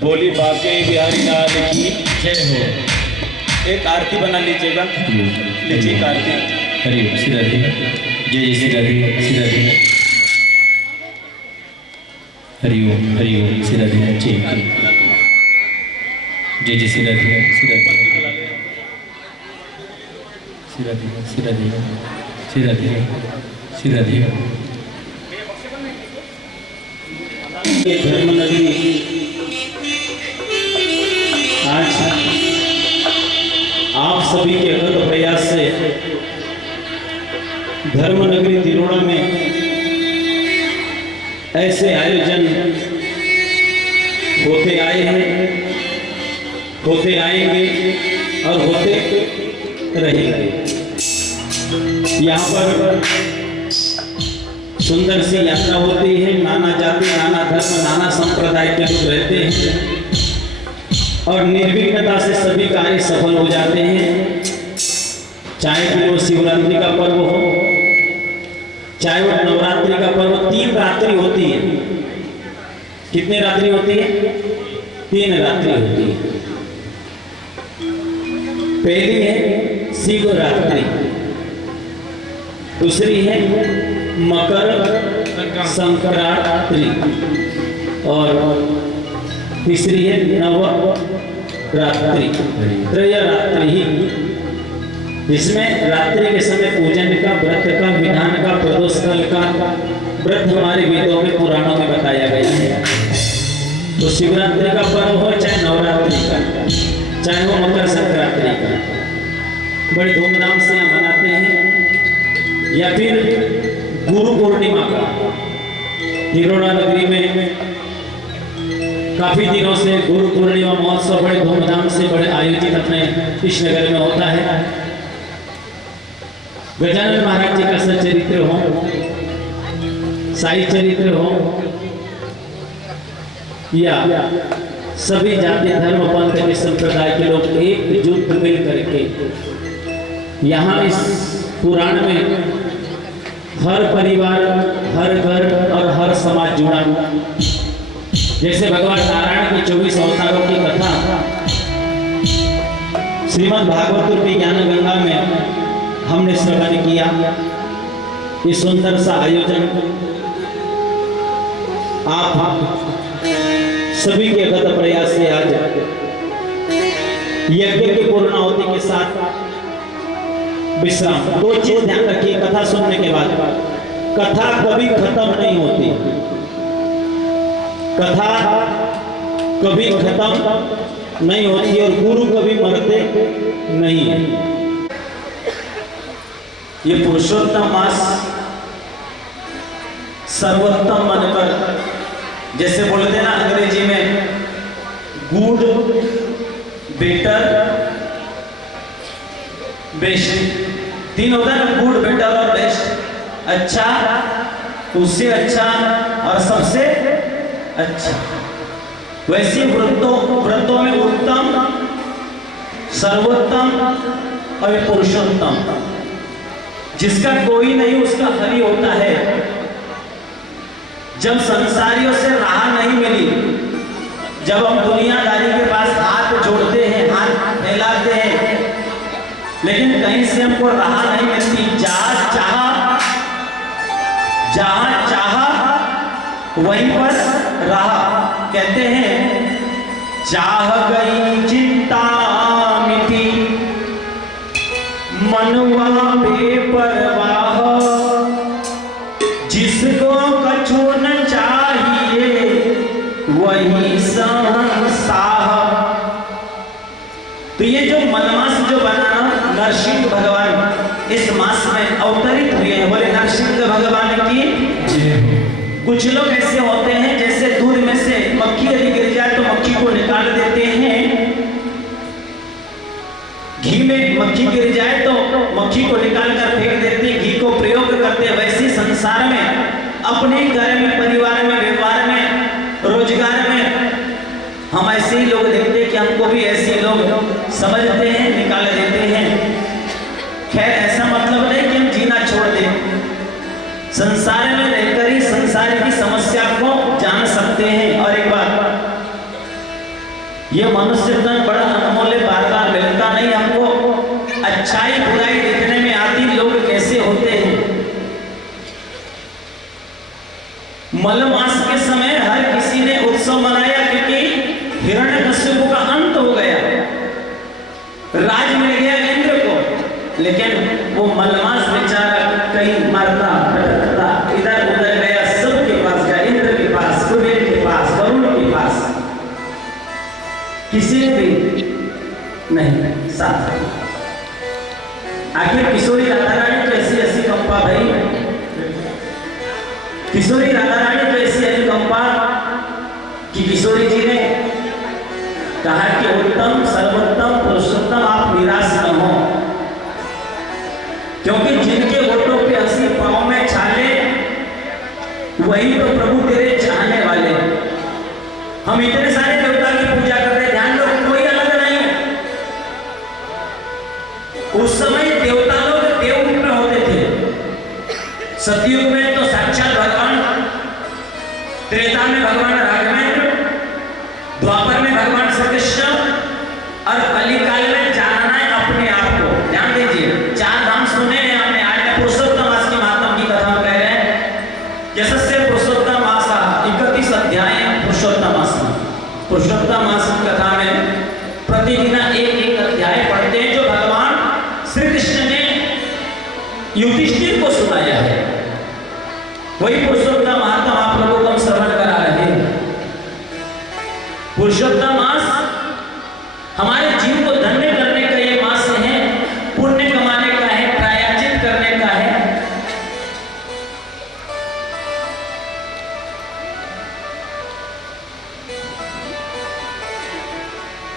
बोली बाके बिहारी लाल की जय हो। एक आरती बना लीजिएगा, लीजिए एक आरती। हरि ओम श्री राधे, जय जय श्री राधे, श्री राधे। हरि ओम श्री राधे, जय जय जय श्री राधे, श्री राधे, श्री राधे, श्री राधे, श्री राधे, श्री राधे। धर्म नगरी आज आप सभी के अथक प्रयास से धर्म नगरी तिरोड़ा में ऐसे आयोजन होते आए हैं, होते आएंगे और होते रहेंगे। यहाँ पर सुंदर सी यात्रा होती है। नाना जाति, नाना धर्म, नाना संप्रदाय के लोग रहते हैं और निर्विघ्नता से सभी कार्य सफल हो जाते हैं। चाहे कि वो शिवरात्रि का पर्व हो, चाहे वो नवरात्रि का पर्व। 3 रात्रि होती है। कितनी रात्रि होती है? 3 रात्रि होती है। पहली है शिवरात्रि, दूसरी है मकर संक्रांति और तीसरी है नवरात्रि, त्रयरात्रि ही, जिसमें रात्रि के समय पूजन का, व्रत का, विधान का, प्रदोष काल का व्रत हमारे वेदों में, पुराणों में बताया गया है। तो शिवरात्रि का पर्व हो, चाहे नवरात्रि का, चाहे वो मकर संक्रांति का, बड़े धूमधाम से हम मनाते हैं। या फिर गुरु पूर्णिमा का तिरोड़ा नगरी में काफी दिनों से गुरु पूर्णिमा महोत्सव बड़े धूमधाम से, बड़े आयोजित अपने इस नगर में होता है। गजानन महाराज जी का सच्चरित्र हो, साई चरित्र हो, या सभी जाति धर्म पंथ के संप्रदाय के लोग एकजुट मिल करके यहाँ इस पुराण में हर परिवार, हर घर और हर समाज जुड़ा। जैसे भगवान नारायण की 24 अवतारों की कथा श्रीमद् भागवत की ज्ञान गंगा में हमने श्रवण किया। ये सुंदर सा आयोजन आप सभी के गत प्रयास से आज यज्ञ की पूर्णाहुति के साथ विश्राम। दो चीज ध्यान रखिए कथा सुनने के बाद, कथा कभी खत्म नहीं होती, कथा कभी खत्म नहीं होती और गुरु कभी मरते नहीं है। ये पुरुषोत्तम मास सर्वोत्तम मानकर, जैसे बोलते ना अंग्रेजी में गुड, बेटर, बेस्ट, तीन होता है ना, गुड, बेटर और बेस्ट। अच्छा, उससे अच्छा और सबसे अच्छा। वैसे व्रतों में उत्तम, सर्वोत्तम और पुरुषोत्तम, जिसका कोई नहीं उसका हरि होता है। जब संसारियों से राह नहीं मिली, जब हम दुनियादारी के पास हाथ जोड़ते हैं, हाथ फैलाते हैं, लेकिन कहीं से हमको राह नहीं मिलती, जहां चाहा वहीं पर राह। कहते हैं चाह गई चिंता मिटी, मनवा बेपरवाह, जिसको कछु न चाहिए वही संसार। तो ये जो मनमास जो बना नरसिंह भगवान इस मास में अवतरित हुए हैं। बोले नरसिंह भगवान की। कुछ लोग ऐसे होते हैं जैसे दूध में से मक्खी यदि गिर जाए तो मक्खी को निकाल देते हैं, घी में मक्खी गिर जाए तो मक्खी को निकाल कर फेंक देते हैं, घी को प्रयोग करते हैं। वैसे संसार में, अपने घर में, परिवार में, व्यवहार में, रोजगार में हम ऐसे ही लोग देखते हैं कि हमको भी ऐसे लोग समझते हैं, निकाल देते हैं। खैर ऐसा मतलब नहीं कि हम जीना छोड़ दें, संसार में रहकर ही संसार की समस्या को जान सकते हैं। और एक बात, ये मनुष्य तन बड़ा अनमोल है, बार बार मिलता नहीं हमको। अच्छाई बुराई देखने में आती लोग कैसे होते हैं। मलमास के समय हर किसी ने उत्सव मनाया क्योंकि हिरण्यकश्यप का अंत हो गया, राज मिल गया इंद्र को। लेकिन वो मलमास बेचारा कहीं मरता भटकता इधर उधर गया, सबके पास गया, इंद्र के पास, कुबेर के पास, वरुण के पास, किसी ने भी नहीं साथ। आखिर किशोरी राधा रानी तो ऐसी ऐसी कंपा भाई, किशोरी राधा रानी तो ऐसी ऐसी कंपा कि किशोरी जी ने कहा कि उत्तम, सर्वोत्तम, पुरुषोत्तम आप निराश न हो, क्योंकि जिनके वोटों पे हंसी पाँव में छाले वही तो प्रभु तेरे चाहने वाले। हम इतने सारे देवता की पूजा कर रहे हैं, ध्यान रखो कोई अलग नहीं है। उस समय देवता लोग देव रूप में होते थे। सतयुग में तो साक्षात भगवान, त्रेता में भगवान राघवेंद्र, द्वापर में भगवान श्री कृष्ण और कलिकाल में जानना है अपने आप को। ध्यान दीजिए, चार धाम सुने हैं हमने, आज पुरुषोत्तम मास की महात्म की कथा कह रहे हैं। यशस्से पुरुषोत्तम मास 31 अध्याय पुरुषोत्तम मास में, पुरुषोत्तम मास की कथा में प्रतिदिन एक अध्याय पढ़ते हैं जो भगवान श्री कृष्ण ने युधिष्ठिर को सुनाया है। वही पुरुषोत्तम महात्म आप लोगों को हम श्रवण करा रहे हैं। पुरुषोत्तम मास हमारे जीवन को धन्य करने का ये मास है, पुण्य कमाने का है, प्रायश्चित करने का है।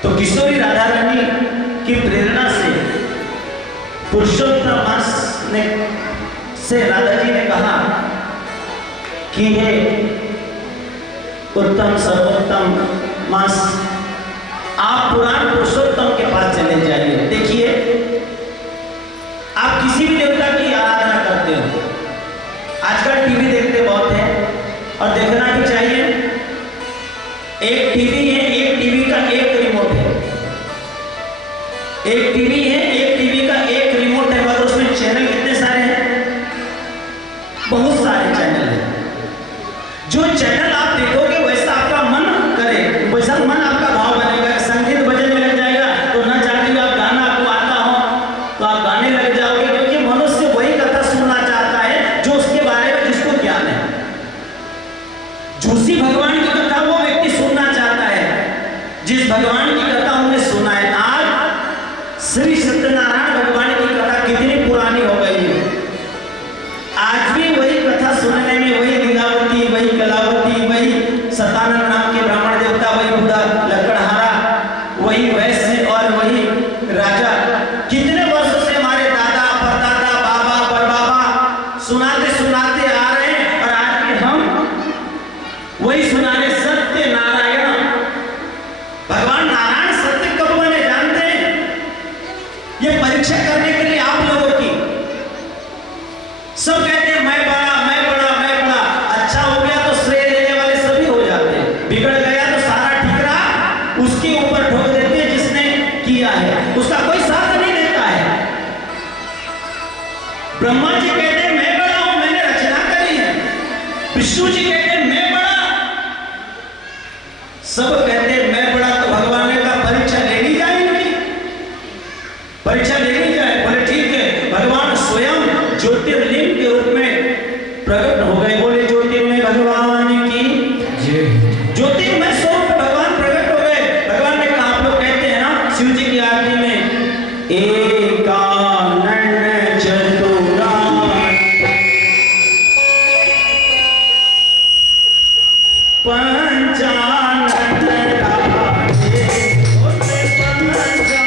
तो किशोरी राधा रानी की प्रेरणा से पुरुषोत्तम मास ने से राधा जी ने कहा कि हे उत्तम सर्वोत्तम मास, आप पुराण पुरुषोत्तम के पास चले जाइए। देखिए, आप किसी भी देवता की आराधना करते हो, आजकल टीवी देखते बहुत है और देखना भी चाहिए। एक टीवी है, एक टीवी का एक रिमोट है, एक टीवी है, एक टीवी का एक रिमोट है, मगर उसमें चैनल कितने सारे हैं? बहुत सारे चैनल हैं। जो चैनल आप देखोगे वैसा आपका मन करे, वैसा मन आपका भाव बनेगा। संगीत भजन में लग जाएगा तो न जाने आप गाना आपको आता हो तो आप गाने लग जाओगे, क्योंकि मनुष्य वही कथा सुनना चाहता है जो उसके बारे में जिसको ज्ञान है। झूठी भगवान की कथा वो व्यक्ति सुनना चाहता है जिस भगवान की कथा हमने सुना है। आज श्री सत्यनारायण भगवान की कथा कितनी पुरानी हो गई है, आज भी वही कथा सुनने में वही लीलावती, वही कलावती, वही सतानंद नाम के ब्राह्मण देवता, वही बुधा लकड़हारा, वही वैश्य और वही राजा, कितने वर्षों से हमारे दादा परदादा बाबा परबाबा सुनाते सुनाते आ रहे हैं, और आज भी हम वही सुना रहे। सत्य नारायण, भगवान नारायण सत्य कब बने जानते हैं? ये परीक्षा करने के लिए आप लोगों की। सब कहते हैं मैं बड़ा, मैं बड़ा, मैं बड़ा। अच्छा हो गया तो श्रेय लेने वाले सभी हो जाते हैं, बिगड़ गया तो सारा ठिकरा उसके ऊपर ठोक देते हैं जिसने किया है, उसका कोई साथ नहीं देता है। ब्रह्मा जी कहते हैं मैं बड़ा हूं, मैंने रचना करी है। विष्णु जी कहते हैं मैं बड़ा। सब कहते हैं मैं बड़ा, तो भगवान ने कहा परीक्षा लेनी जाए, इनकी परीक्षा लेनी जाए। बोले ठीक है। भगवान स्वयं ज्योतिर्लिंग के रूप में प्रकट हो गए। बोले ज्योतिर्मय भगवान की जय। ज्योतिर्मय स्वरूप भगवान प्रकट हो गए। भगवान ने कहा, आप लोग कहते हैं ना शिव जी की आरती में एकानन चतुरानन पंचानन राजे, बोले पंचानन राजे,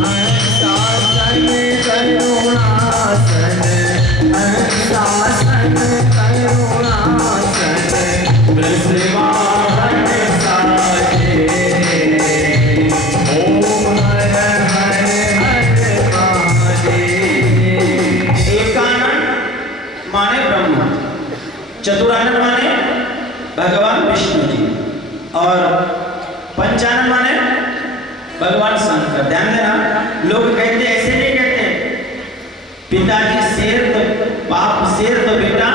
हंसासन करुणासन, हंसासन करुणासन, वृषवाहन साजे, ओम हर हर हर महादेव। एकानन माने ब्रह्मा, चतुरानन माने भगवान विष्णु जी, और पंचानन माने भगवान शंकर। ध्यान देना, लोग कहते ऐसे नहीं कहते पिताजी शेर तो बाप शेर तो बेटा,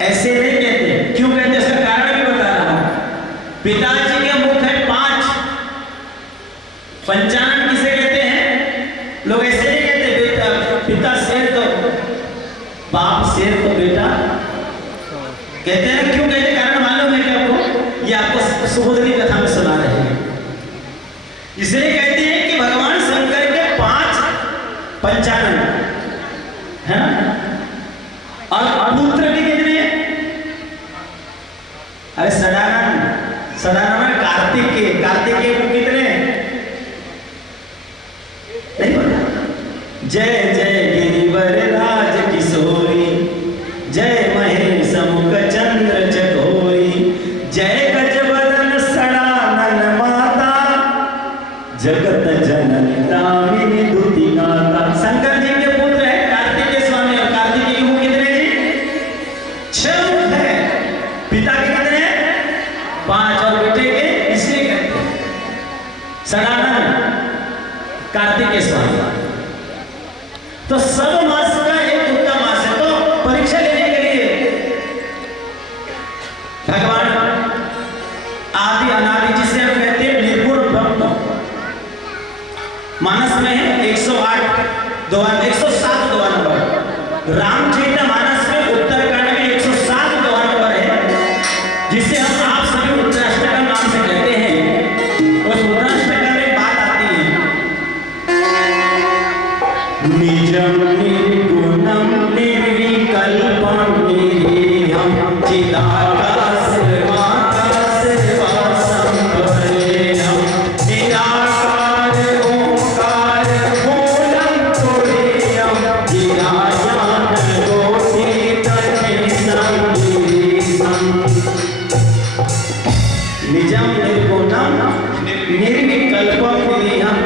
ऐसे नहीं कहते। क्यों कहते इसका कारण भी बता रहा हूं। पिताजी के मुख है 5, पंचानन किसे कहते हैं? लोग ऐसे नहीं कहते बेटा पिता शेर तो बाप शेर तो बेटा, कहते हैं। क्यों कहते? कारण मालूम है क्या आपको? ये आपको सुबोधनी कथा में सुना रहे हैं। इसलिए कहते हैं कि भगवान शंकर के 5 पंचानन है ना, और पुत्र के कितने? अरे सदानंद, सदानंद कार्तिक के, कार्तिक के कितने? नहीं पता। जय जय गिरिवर राज किशोरी, जय महेश मुख चंद्र चकोरी, जय गजवदन सडानन माता, जगत जननी दामिनी दुति गाता। शंकर जी के पुत्र है कार्तिकेय स्वामी, और कार्तिकेय के मुख कितने जी? 6 मुख है। पिता के कितने? 5, और बेटे के इसलिए कहते हैं सडानन कार्तिकेय स्वामी। तो सब मास का एक उत्तम मास है। तो परीक्षा लेने के लिए भगवान आदि अनादि, जिसे हम कहते हैं निर्गुण ब्रह्म, मानस में है 108 107 दोहा नंबर, रामचरितमानस में उत्तरकांड में 107 दोहा नंबर है, जिसे हम आप सभी उत्तराष्टकम नाम से कहते हैं। उस उत्तराष्टकम में बात आती है, निजम निर्गुणम निर्विकल्पम निरीहम चिदाकाश वाकाश वासं भरेहम, निराकार ओंकार मूलम तुरीयम, निरायान गो निजम निर्गुणम निर्विकल्पम निरीहम।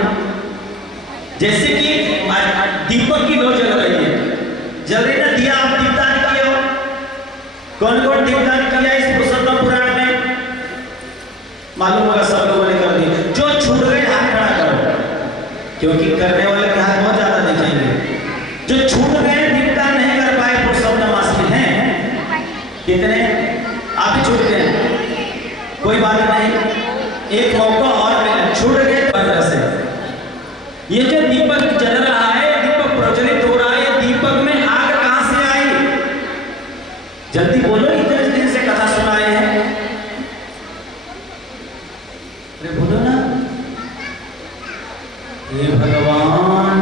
जैसे कि दीपक की लो जल रही है, जल रही ना, दिया आप दीपदान किए हो। कौन कौन दीपदान किया इस पुरुषोत्तम पुराण में? मालूम होगा सब लोगों ने कर दिया। जो छूट गए हाथ खड़ा करो, क्योंकि करने वाले के हाथ बहुत ज्यादा दिखेंगे। जो छूट गए दीपदान नहीं कर पाए पुरुषोत्तम मास में हैं कितने? आप ही छूट गए, कोई बात नहीं, एक मौका और मिला, छूट गए वजह से। ये जो दीपक जल रहा है, दीपक प्रज्वलित हो रहा है, दीपक में आग कहां से आई? जल्दी बोलो, इतने दिन से कथा सुनाए हैं, अरे बोलो ना। हे भगवान,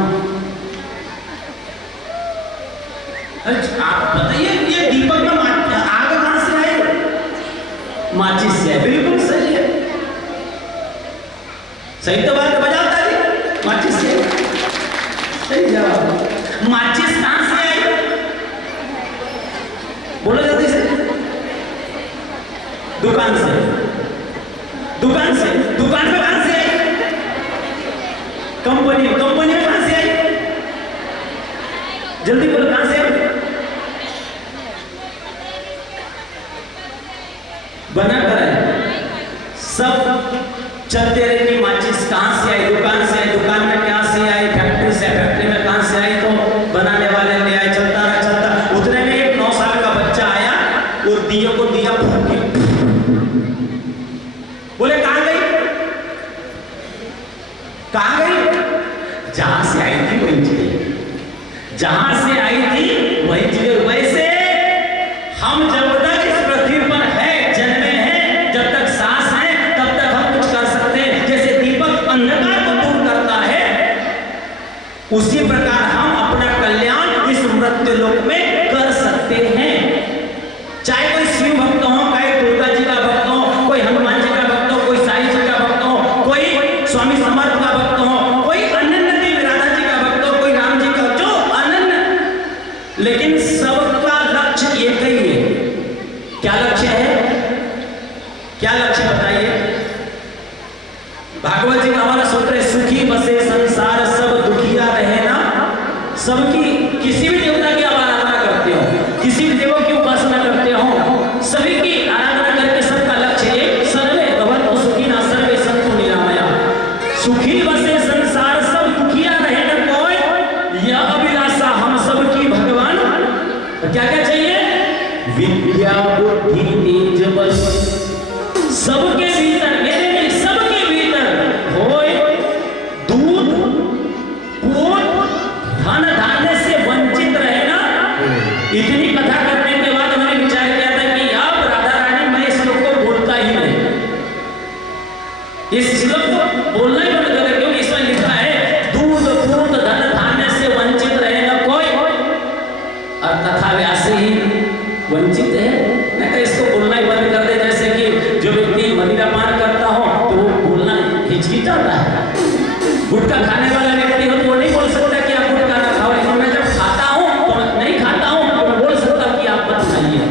अच्छा आप बताइए, ये दीपक में आग कहां से आई? माचिस से। बिल्कुल सही है, सही तो बात बजाता जी, माचिस से। सही जवाब। माचिस कहां से आई? बोलो जल्दी से। दुकान से। दुकान से, दुकान पे कहां से आई? कंपनी, कंपनी में कहां से आई? जल्दी बोलो, कहां से आई? बना कर है, सब चलते रहे कि माचिस कहां से आई? दुकान से आई। दुकान में कहां से आई? फैक्ट्री से। फैक्ट्री में कहां से आई? तो बनाने वाले ले आए। चलता रहा, चलता, उतने में एक 9 साल का बच्चा आया, वो दिए को दिया फूंक के, बोले कहां गई? कहां गई? जहां से आई थी वही चली, जहां से आई थी वही चली। वैसे हम जब तक इस पृथ्वी पर है, जन्मे हैं, जब तक सांस है, तब तक हम कुछ कर सकते हैं। जैसे दीपक अंधकार को दूर करता है, उसी प्रकार हम अपना कल्याण इस मृत्यु लोक में कर सकते हैं। चाहे कोई शिव भक्त हो, चाहे दुर्गा जी का भक्त हो, कोई हनुमान जी का भक्त हो, कोई साईं जी का भक्त हो, कोई स्वामी समर्थ का भक्त हो, कोई अनन्य देवी राधा जी का भक्त हो, कोई राम जी का, जो अनन्य, लेकिन सबका लक्ष्य एक ही है। क्या लक्ष्य है? क्या लक्ष्य बताइए? भागवत जी का हमारा सूत्र है, सुखी बसे संसार सब दुखिया रहे ना। सबकी, किसी भी देवता की आप आराधना करते हो, किसी भी देवों की उपासना करते हो, सभी की आराधना करके सबका लक्ष्य है, सर्वे भवन्तु सुखिनः सर्वे सन्तु निरामया। सुखी बसे संसार सब दुखिया रहे ना कोई, यह अभिलाषा हम सबकी भगवान। क्या क्या चाहिए? विद्या बुद्धि तेज बल, सबके भीतर, मेरे नहीं, सबके भीतर होए दूध पूत धन धान्य से वंचित रहे ना। इतनी कथा करने के बाद मैंने विचार किया था कि अब राधा रानी मैं इस श्लोक को बोलता ही नहीं, इस श्लोक को बोलना ही बंद कर दे, क्योंकि इसमें लिखा है दूध पूत धन धान्य से वंचित रहे ना कोई, और तथा व्यास ही वंचित है। मैं तो इसको बोलना ही बंद कर दे। जैसे कि जो व्यक्ति मदिरा पान करता हो तो वो बोलना हिचकिचाता है, गुटखा खाने वाला व्यक्ति हो तो वो नहीं बोल सकता कि आप गुटखा ना खाओ, लेकिन मैं जब खाता हूँ तो मैं नहीं खाता हूँ तो मैं बोल सकता हूँ कि आप मत खाइए।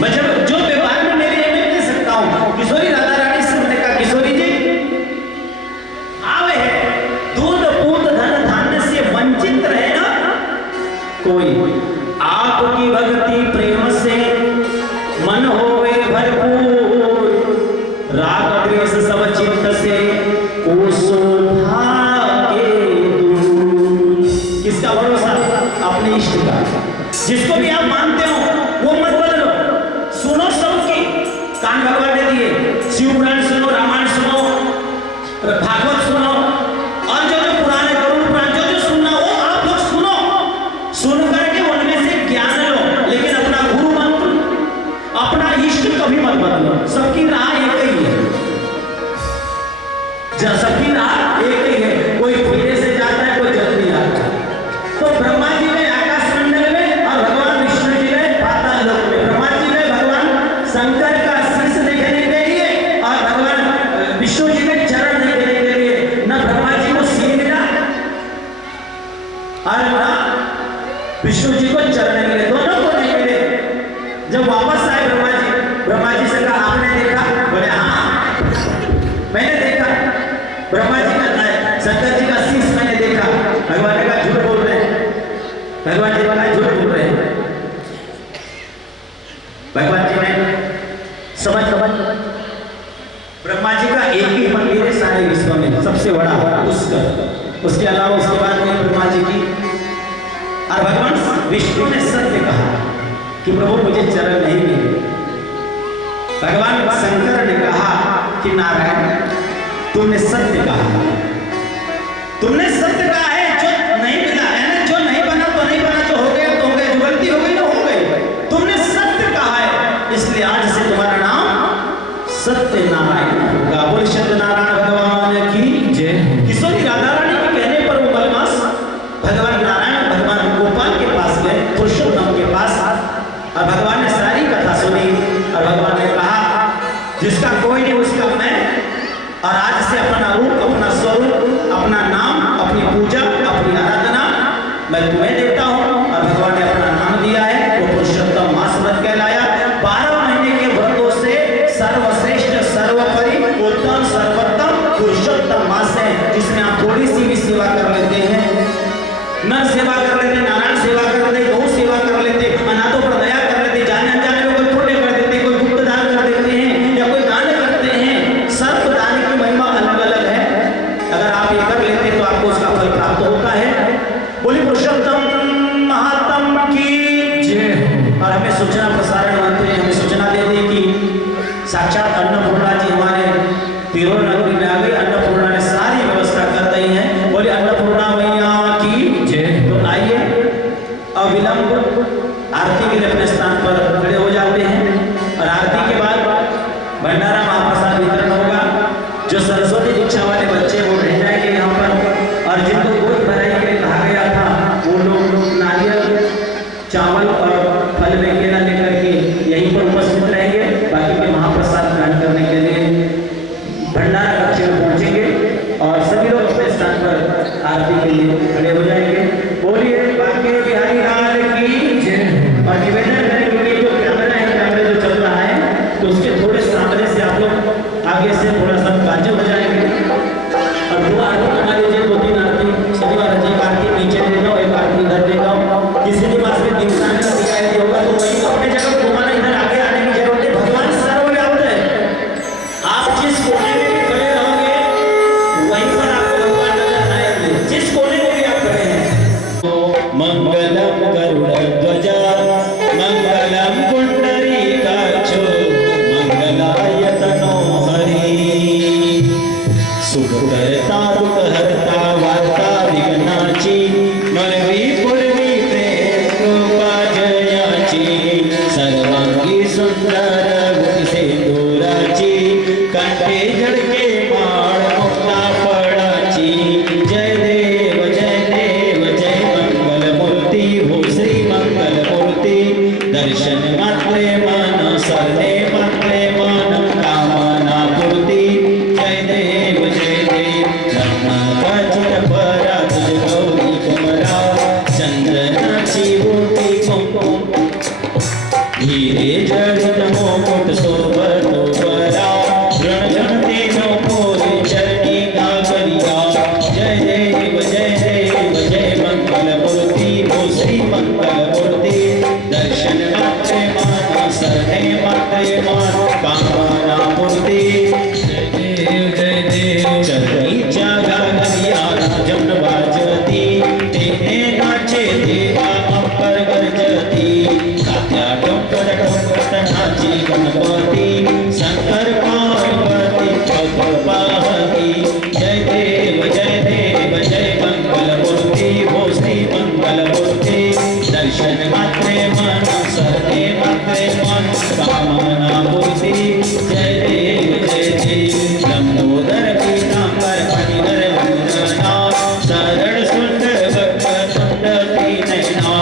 मैं जब जो व्यवहार में मेरे ये मैं कह सकता हूँ, किशोरी राधा रानी से मैंने कहा, किशोरी जी आवे है, दूध पूत धन धान्य से वंचित रहे ना कोई, आपकी भक्ति प्रेम से मन होवे भरपूर, राग द्वेष सब चित्त से कोसो भागे दूर। किसका भरोसा? अपने इष्ट का। जिसको भी आप मानते हो वो मत बदलो, सुनो सबकी। कान भगवान ने दिए, शिव पुराण सुनो, रामायण सुनो, भागवत सुनो, और जो जो पुराण है, गरुड़ पुराण, जो जो सुनना वो आप लोग सुनो, सुन करके उनमें से ज्ञान लो, लेकिन अपना गुरु मंत्र, अपना इष्ट कभी मत बदलो। सबकी राह एक ही है, सबकी राह एक ही है, कोई धीरे से जाता है, कोई जल्दी आता है। तो ब्रह्मा जी गए आकाश मंडल में और भगवान विष्णु जी गए पाताल लोक में। ब्रह्मा जी गए भगवान शंकर का शीश देखने के लिए और भगवान विष्णु जी के चरण देखने के लिए। न ब्रह्मा जी को सिर मिला और न विष्णु जी को चरण मिले, दोनों को नहीं मिले। जब वापस आए ब्रह्मा जी महाराज जी ने समझ ब्रह्मा जी का एक ही मंदिर है सारे विश्व में, सबसे बड़ा उसके अलावा उसके बाद में ब्रह्मा जी की। और भगवान विष्णु ने सत्य कहा कि प्रभु मुझे चरण नहीं मिले। भगवान शंकर ने कहा कि नारायण तुमने सत्य कहा, तुमने सत्य कहा है, जो नहीं मिला है ना, जो नहीं बना तो नहीं बना, जो हो गया तो हो गया, जो गलती हो गई तो हो गई, तुमने सत्य कहा है, इसलिए आज से तुम्हारा नाम सत्य नारायण होगा। बोल सत्यनारायण भगवान की जय। किशोरी राधा रानी के कहने पर वो बदमाश भगवान नारायण भगवान गोपाल के पास गए, पुरुषोत्तम के पास, और भगवान ने सारी कथा सुनी और भगवान ने कहा जिसका कोई नहीं उसका मैं, और आज से अपना रूप, अपना स्वरूप, अपना नाम, अपनी पूजा, अपनी आराधना मैं तुम्हें देता हूँ। और भगवान ने अपना नाम दिया है, वो पुरुषोत्तम मास व्रत कहलाया। 12 महीने के व्रतों से सर्वश्रेष्ठ, सर्वोपरि, उत्तम, सर्वोत्तम पुरुषोत्तम मास है, जिसमें आप थोड़ी सी भी सेवा कर लेते हैं, नर सेवा कर लेते, नारायण सेवा कर लेते, गौ सेवा कर लेते, अनाथों पर दया कर लेते, जाने अनजाने में कोई पुण्य कर देते, कोई गुप्त दान कर देते हैं या कोई दान करते हैं, सर्व दान की महिमा अलग अलग है। अगर आप ये कर लेते तो आपको उसका फल प्राप्त होता है। बोली पुरुषोत्तम महात्म की जय। और हमें सूचना प्रसारण मंत्री हमें सूचना दे दी कि साक्षात अन्नपूर्णा जी हमारे तिरुवर नगरी में आ गई। अन्नपूर्णा ने सारी व्यवस्था कर दी है। बोली अन्नपूर्णा मैया की जय। तो आइए अविलंब आरती के लिए अपने स्थान पर खड़े हो जाते हैं और आरती के बाद भंडारा महाप्रसाद वितरण होगा। जो सरस्वती दीक्षा वाले बच्चे वो रह जाएंगे यहाँ पर, और जिनको गोद भराई के लिए कहा गया था वो लोग नारियल, चावल और फल वगैरह लेकर के यहीं पर उपस्थित रहेंगे। बाकी के महाप्रसाद ग्रहण करने के लिए भंडारा कक्ष में पहुंचेंगे और सभी लोग अपने स्थान पर आरती के लिए खड़े हो जाएंगे। बोलिए बांके बिहारी लाल की जय। और निवेदन करेंगे कि जो कैमरा है, कैमरा जो चल रहा है तो उसके थोड़े सामने से आप लोग आगे से थोड़ा सा काजे हो जाएंगे। और 2 आरती बना लीजिए, 2-3 आरती शनिवार एक आरती नीचे दे दो, एक आरती इधर दे दो। किसी के पास में दिखाने का दिखाई होगा तो वही अपने जगह घुमाना, इधर आगे आने की जरूरत है। भगवान सर्वव्यापक है, आप जिस कोने में भी खड़े रहोगे वहीं पर आपको भगवान नजर आएंगे, जिस कोने में भी आप खड़े हैं। मंगलम गरुड़ध्वज मंगलम पुंडरीकाक्षो मंगलाय तनोहरि सुखकर्ता दुःखहर्ता वार्ता विघ्नाची मनवी पूर्वी प्रेम कृपा जयाची सर्वांगी सुंदर गुण सिंदूराची कंठे जड़के माळ मुक्ता फळाची जय देव जय देव जय मंगलमूर्ती हो श्री मंगलमूर्ती दर्शन मात्रे मन सरणे मात्रे मन कामना पूर्ती जय देव रत्नाखचित परा तुझ गौरी कमरा चंदनाची बूटी कुंकुम धीरे जड़ित मोकुट शोभतो परा ऋण झणते नो मोरे चरणी नागरिया जय देव जय मंगलमूर्ति हो श्री मंगलमूर्ति दर्शन मात्रे मान सरणे मात्रे मान कामना पूर्ति जय देव चरणीच्या गागरिया जमन वाजती तेने नाचे देवा अंबर गरजती खात्या डोंगर डोंगरतनाची गणपती शंकर पार्वती पगपाहती जय देव जय मंगलमूर्ति हो श्री मंगलमूर्ति दर्शन मात्रे मन सरणे मात्रे मन कामना पूर्ति जय देव लंबोदर पीतांबर मणिधर वंदना सरल सुंदर भक्त सुंदरी नैना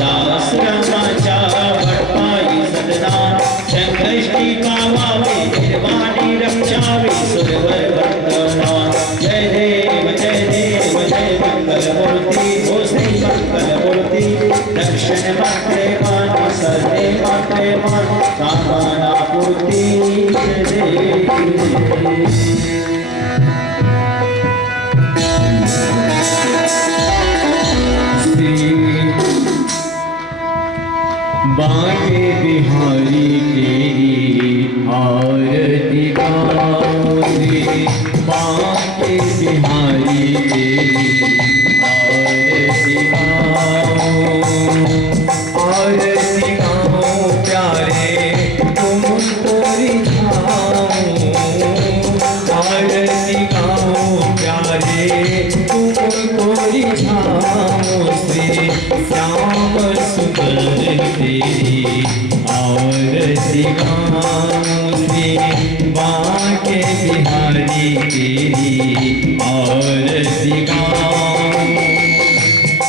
दास रामाच्या भटपाई सदना शंकष्टी श्री बांके बिहारी तेरी आरती गाऊं।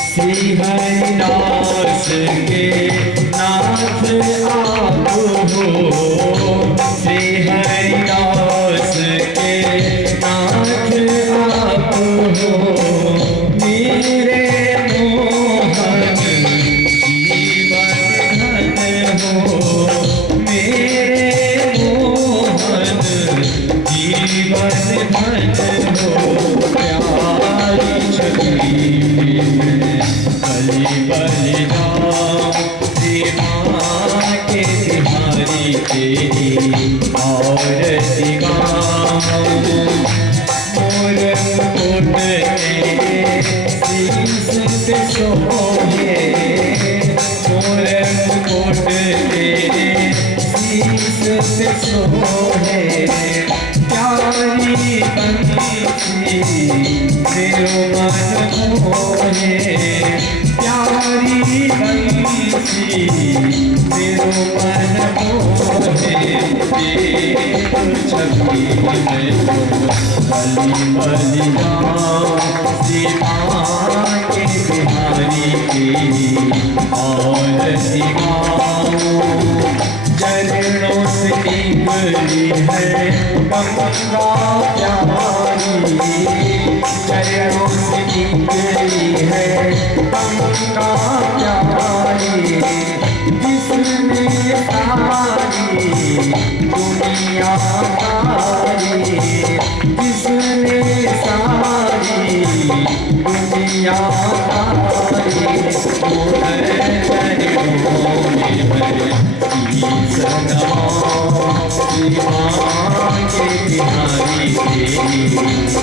श्री हरिदास के नाथ आप हो, श्री हरिदास के नाथ आप हो। मेरे मोहन जीवन धन हो, मेरे मोहन जीवन धन हो। प्यारी छवि में बलि बलि जाऊं, श्री बांके बिहारी तेरी आरती गाऊं। मोर मुकुट तेरे शीश पे सोहे, मोर मुकुट तेरे शीश पे सोहे। प्यारी बंसी तेरो मन मोहे, प्यारी बंसी तेरो मन मोहे। छवि में बलि बलि जाऊं, श्री बांके बिहारी तेरी आरती गाऊं। चरणों से निकली है गंगा प्यारी, चरणों से निकली है गंगा प्यारी। जिसने सारी दुनिया तारी, जिसने सारी दुनिया तारी। श्री बांके बिहारी तेरी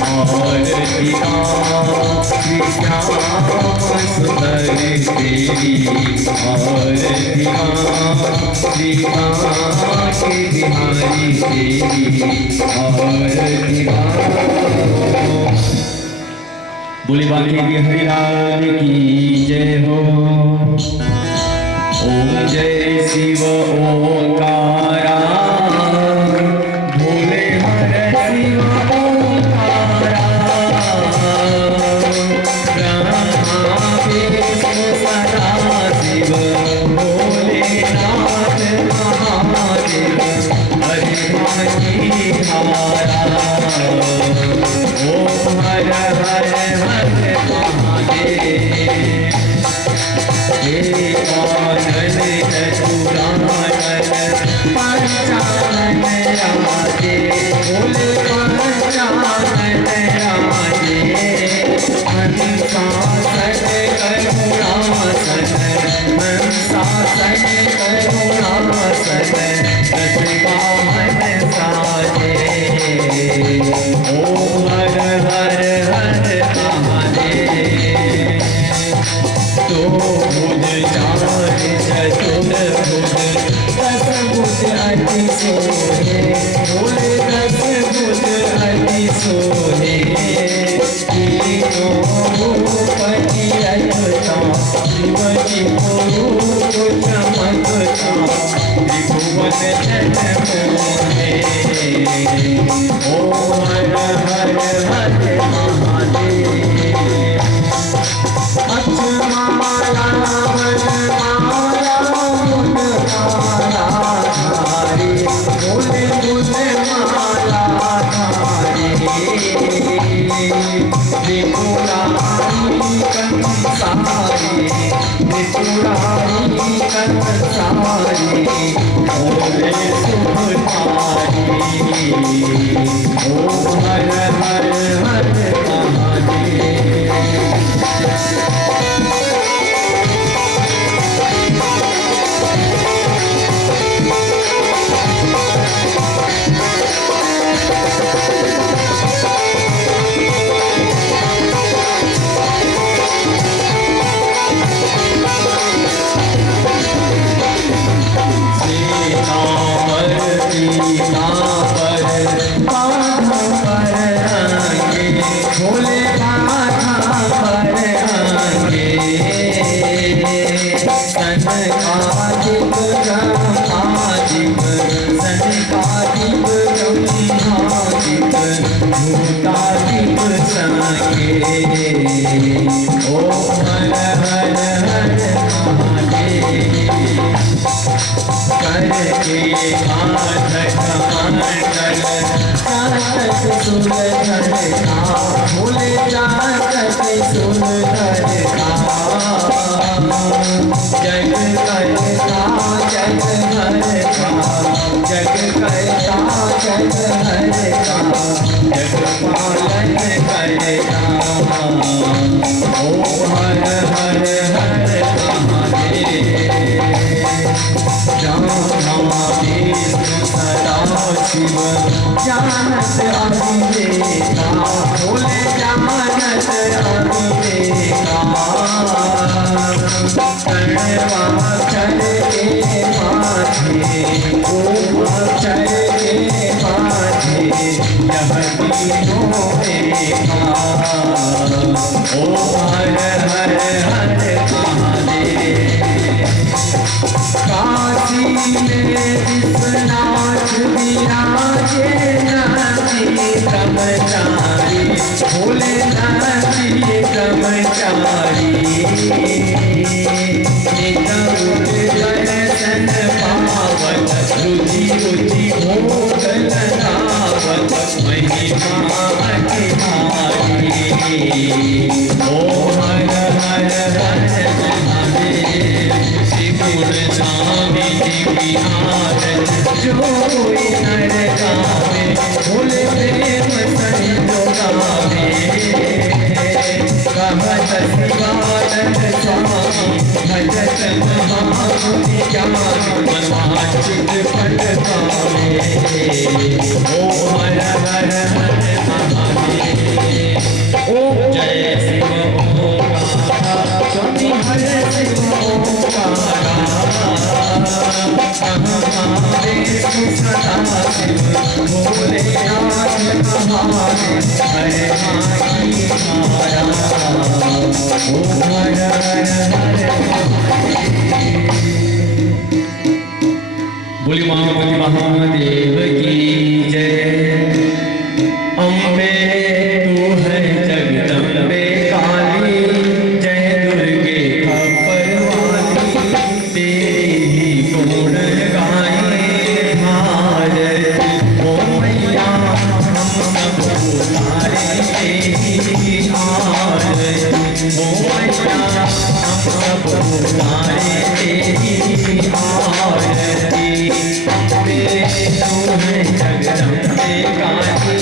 आरती गाऊं। श्री श्याम सुंदर तेरी आरती गाऊं। श्री बांके बिहारी तेरी आरती गाऊं। बोले बांके बिहारी लाल की जय हो। ओम जय शिव ओंकारा, भोले हर शिव ओंकारा। ब्रह्मा विष्णु सदा शिव, भोलेनाथ महादेव हरि भाई हारा। ओम हर हर हर महादेव। हे आनंद चतुरानन पंचानन आजे, बोले पंचानन आजे। हंसासन करुणासन, हंसासन करुणासन, रसवाहन साजे। ओम हर हर हर महादेव। तो भुज चार चतुर्भुज, दस भुज अति सोहे, बोले दस भुज अति सोहे। तीनों भूपति अछता, शिव जी को रूप चमकता, त्रिभुवन जन मोहे। ओम हर हर हर महादेव। माला माला मुन माला धारी, बोले मुझे माला धारी। त्रिपुरारी कंसारी, त्रिपुरारी कंसारी, बोले सुधारी। ओम हर हर हर महादेव। संत साधक मंडल साधक सुंदर भोले जागत सुंदर जग करता जग हरता जग करता जग हरता जग पालन करता ओ हर हर हर सदा शिव जानत अभिनेता भोले जानत अभिनेता अक्षर के माथे ओ अक्षर के माथे यह तीनों देखा ओ हर हर हर काशी में विश्वनाथ विराजे नाथी ब्रह्मचारी भोले नाथी ब्रह्मचारी दर्शन पावत रुचि रुचि भोग लगावत महिमा अतिहारी ओ हर हर हर स्वामी जी की आरत जो कोई नर गावे भोले प्रेम संजो गावे कहत शिवानंद स्वामी भजत महामुनि ज्ञानी मनवांछित फल पावे ओ हर हर हर महादेव ओम जय शिव ओंकार स्वामी हर शिव ओंकार सदा शिव भोले नाथ महादेव हरे माही मारा ओ हर हर हर बोली महादेव की जय अम्बे तू है जगदम्बे काली जय दुर्गे खप्पर वाली तेरी ही गुण गाए भारत ओ मैया हम सब उतारे तेरी आरती ओ मैया हम सब उतारे तेरी आरती तू है जगदम्बे काली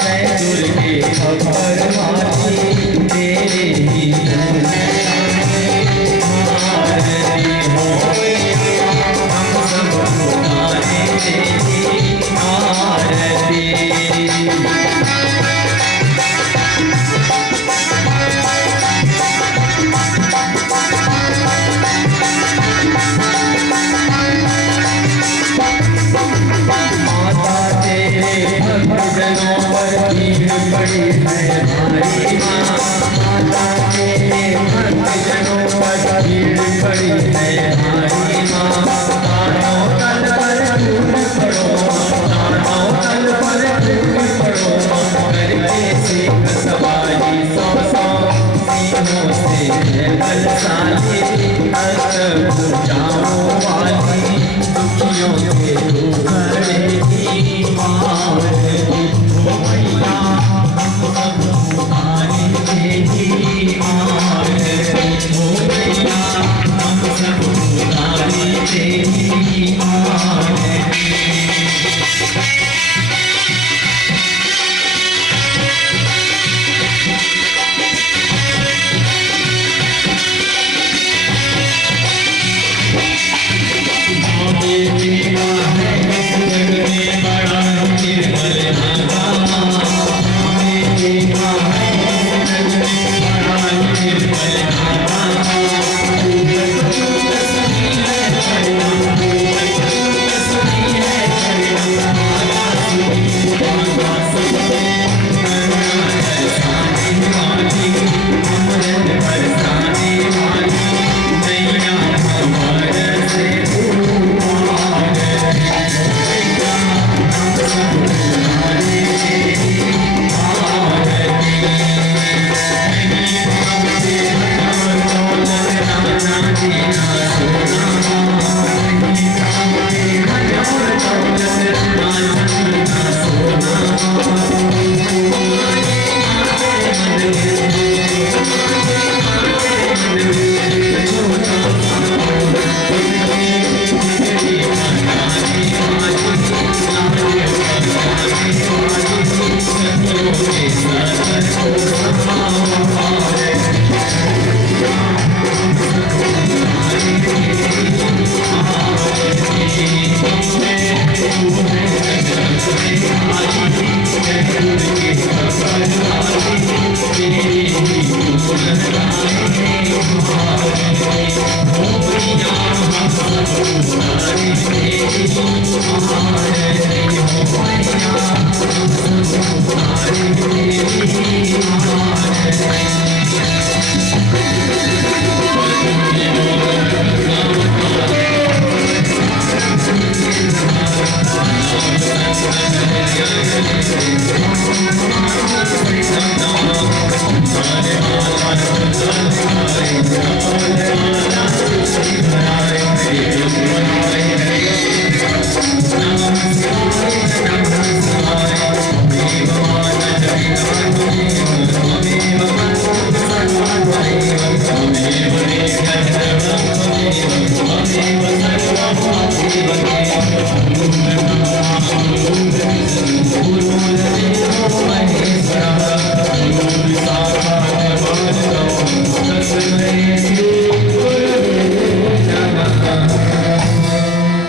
जय दुर्गे खप्पर वाली तेरे ही आरती हो हम सब उतारे तेरी आरती भक्तजनों पर भीड़ पड़ी है भारी माँ माता तेरे भक्तजनों पर भीड़ पड़ी है भारी माँ तानों तल पर फूल पड़ो तानों तल पर फूल पड़ो करके सीख सवारी सौ सौ सीनों से है बलशाली अष्ट भुजाओं वाली दुखियों के दुखड़ेगी माँ ओ मैया हम सब तुम्हारी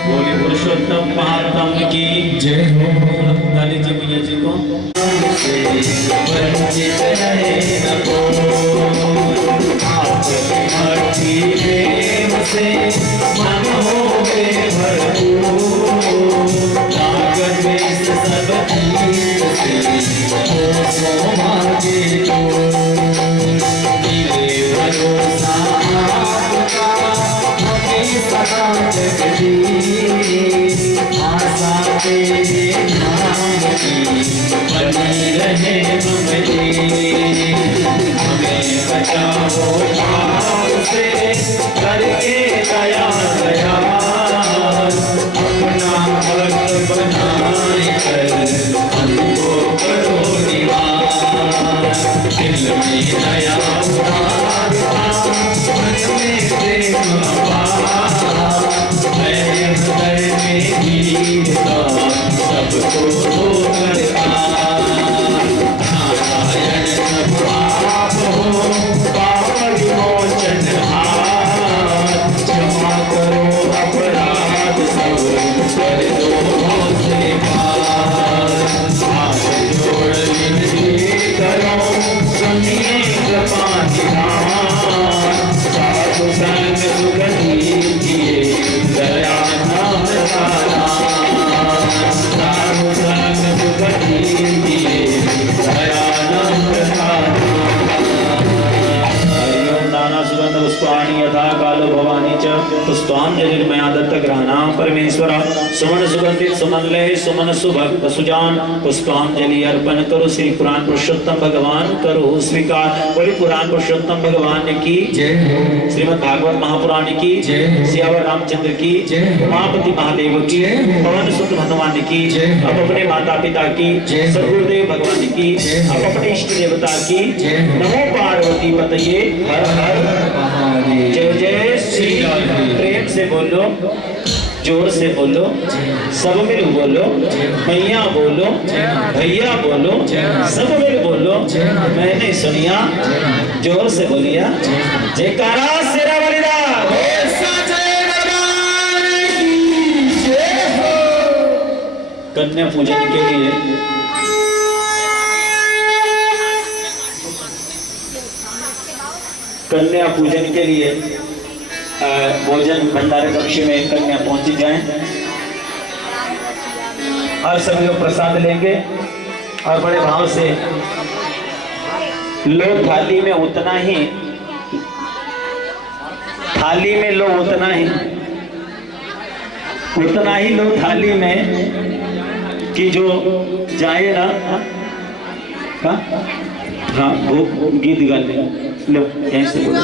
बोले पुरुषोत्तम महात्मा की जय हो। गाली जी भैया जी को वंचित रहे न को आपकी प्रेम से मन हो गए भरपूर लागत में सब चीज से हो सौभाग्य को मिले भरोसा आपका हमें सदा जगदी आशा तेरे नाम की बनी रहे ममते हमें बचाओ पाप से करके दया दया अपना भक्त बनाए कर हमको करो निवास दिल में दया उतारता मन में प्रेम अपार मैं हृदय में वीरता सबको धो करता नारायण सब पाप हो पाप विमोचन हाथ क्षमा करो अपराध सब कर दो से पार हाथ जोड़ विनती करो सुनिए कृपा निधान साधु संग सुगति किए दया नाम सारा साधु संग सुगति किए दया नाम सारा हरिओम नाना सुगंध पुष्पाणि यथा कालो भवानी च पुष्पांजलिर्मया दत्त ग्रहणाम परमेश्वर सुमन सुगंधित सुमनलय सुमन सुभक्त सुजान पुष्पांजलि अर्पण करो श्री पुराण पुरुषोत्तम भगवान करो स्वीकार बोली पुराण पुरुषोत्तम भगवान की जय हो। श्रीमद् भागवत महापुराण की जय हो। सियावर रामचंद्र की जय हो। उमापति महादेव की जय हो। पवन सुत हनुमान की जय हो। अब अपने माता पिता की जय हो। सदगुरुदेव भगवान की जय हो। अब अपने इष्ट देवता की जय हो। नमो पार्वती पतये हर हर महादेव। जय जय श्री राम। प्रेम से बोलो जोर से बोलो सब मिल बोलो मैया बोलो भैया बोलो सब मिल बोलो मैंने सुनिया जोर से बोलिया जयकारा शेरा वालिदा कन्या पूजन के लिए कन्या पूजन के लिए भोजन भंडारे कक्ष में कन्या पहुंची जाएं और सभी लोग प्रसाद लेंगे और बड़े भाव से लो थाली में उतना ही लो थाली में कि जो जाए ना हाँ वो गीत गा ले लो यहीं से बोलो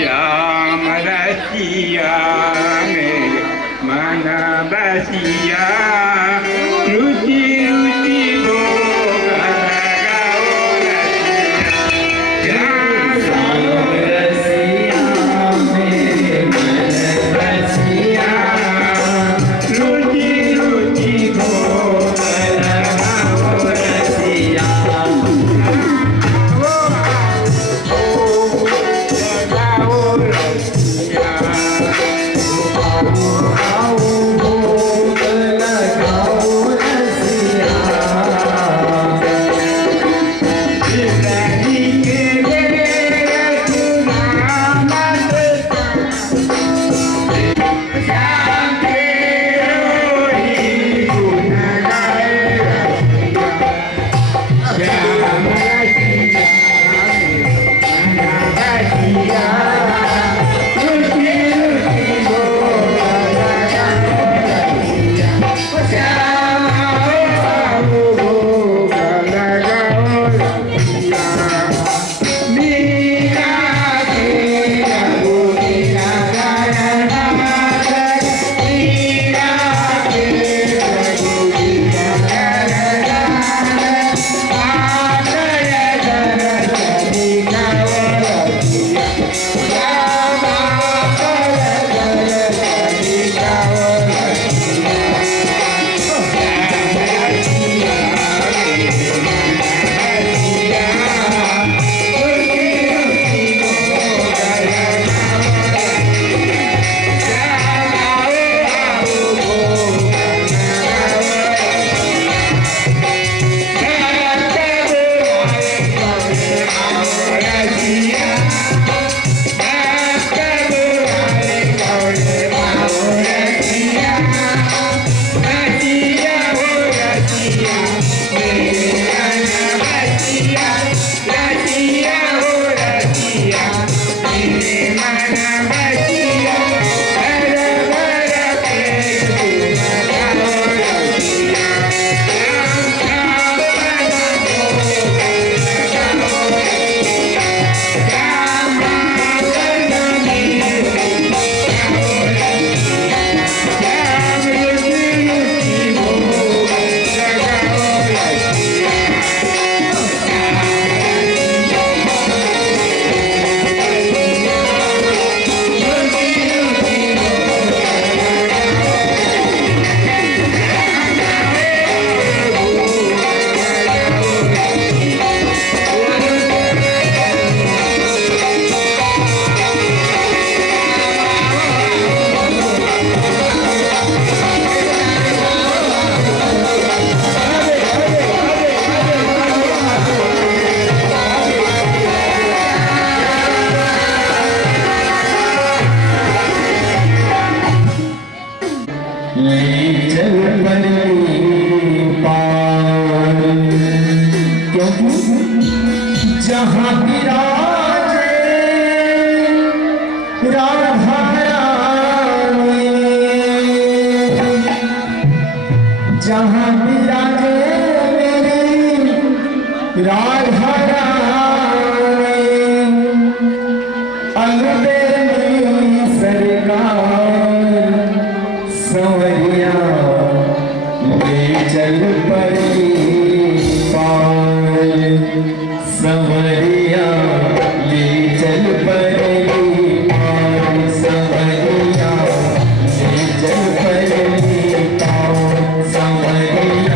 श्याम रसिया में मन बसिया रुचि रुचि भोग लगाओ रसिया श्याम रसिया में मन बसिया रुचि रुचि भोग लगाओ रसिया जहाँ विराजे राधा रानी, जहाँ विराजे मेरी राधा रानी, अलबेली सरकार संवरिया ले चल पड़ी पार, संवरिया ले चल पड़ी पार, संवरिया ले चल पड़ी पार, संवरिया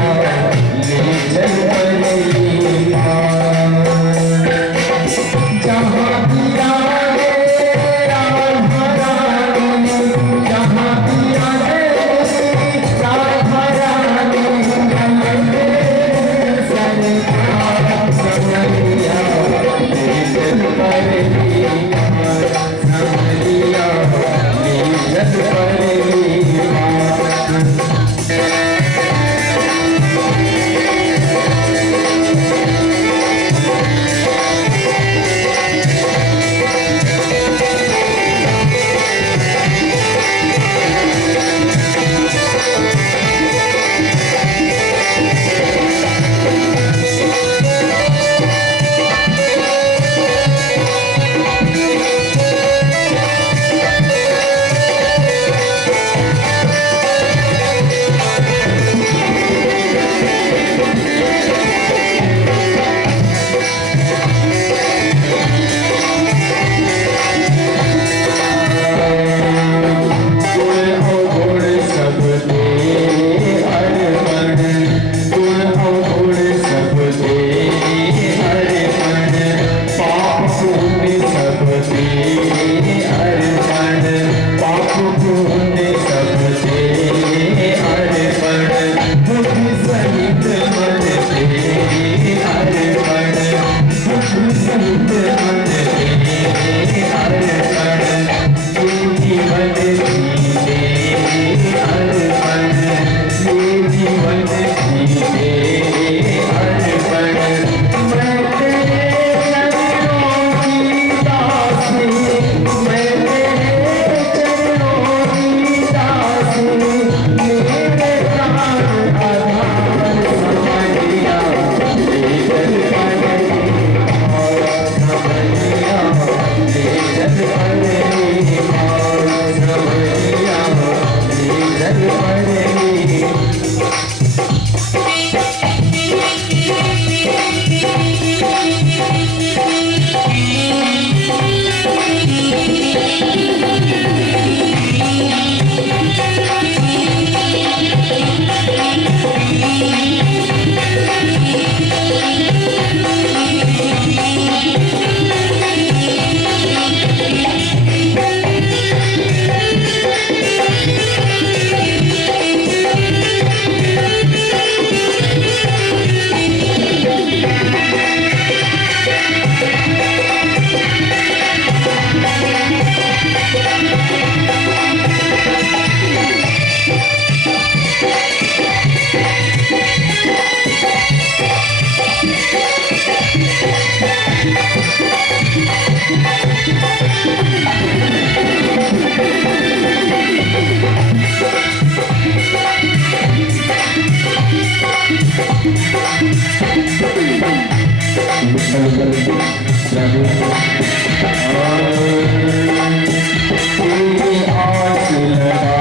तेरी आस लगा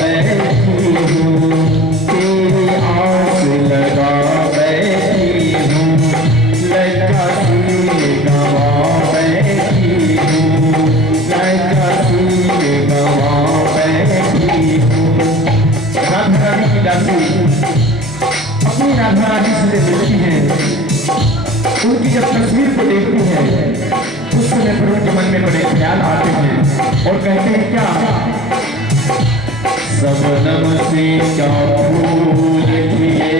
बैठी हूँ, तेरी आस लगा बैठी हूँ, लड़का तुझे गवा बैठी हूँ, लड़का तुझे गवा बैठी हूँ। राधा रानी की दासी अपनी राधा रानी से मिलती है, उनकी जब तस्वीर को देखती है उस समय पर उनके मन में बड़े ख्याल आते हैं और कहते हैं क्या, सबनम से क्या फूल खिले,